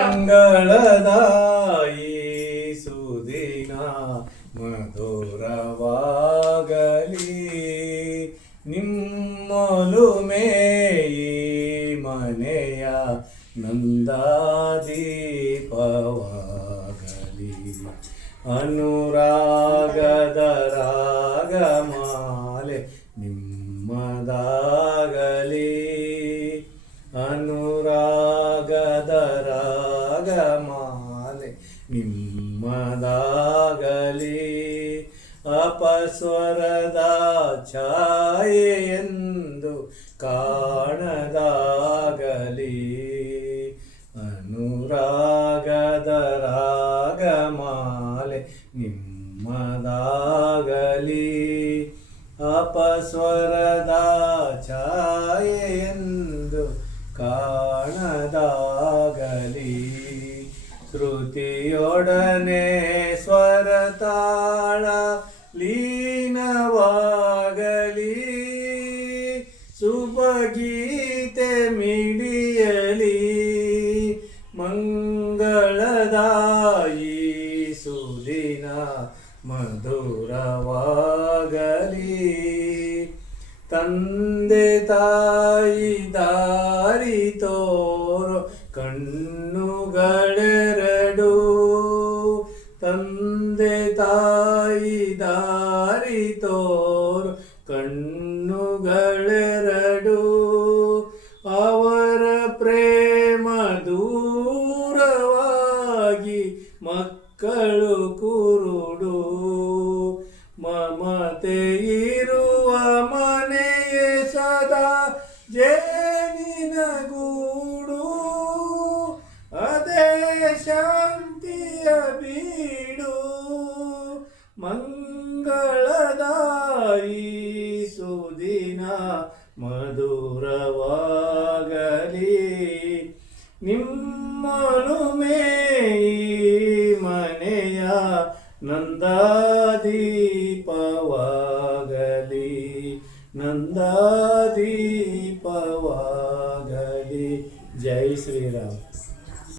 ಮಂಗಳದಾಯಿ ಸುದಿನ ಮಧುರವಾಗಲಿ ನಿಮ್ಮೊಲುಮೆ ಈ ಮನೆಯ ನಂದಾದೀಪವಾಗಲಿ ಅನುರಾಗದ ರಾಗಮಾಲೆ ನಿಮ್ಮದಾಗಲಿ ಅನುರಾಗದ ರಾಗಮಾಲೆ ನಿಮ್ಮದಾಗಲಿ ಅಪಸ್ವರದ ಛಾಯೆಯೆಂದು ಕಾಣದಾಗಲಿ ಅನುರಾಗದ ರಾಗಮಾಲೆ ನಿಮ್ಮದಾಗಲಿ ಅಪಸ್ವರದ ಛಾಯೆಯೆಂದು ಕಾಣದಾಗಲಿ ಶ್ರುತಿಯೊಡನೆ ಸ್ವರತಾಳ ಲೀನವಾಗಲಿ ಶುಭಗೀತೆ ಮಿಡಿಯಲಿ ಮಂಗಳದಾಯಿ ಸುದಿನ ಮಧುರವಾಗಲಿ ತಂದೆ ತಾಯಿ ದಾರಿ ತೋರೋ ಕಣ್ಣುಗಳೆರಡು ತಂದೆ ತಾಯಿ ದಾರಿ ತೋರೋ ಕಣ್ಣುಗಳೆರಡು ಅವರ ಪ್ರೇಮ ದೂರವಾಗಿ ಮಕ್ಕಳು ಕುರುಡು ಮಮತೆ ಇರುವ ಮನೆಯೇ ಸದಾ ಜೇನಿನ ಗೂಡು ಅದೇ ಶಾಂತಿಯ ಬೀಡು ಮಂಗಳದಾಯಿ ಸುದಿನ ಮಧುರವಾಗಲಿ ನಿಮ್ಮೊಲುಮೆ ಮನೆಯ ನಂದಾದೀಪವಾಗಲಿ ನಂದಾ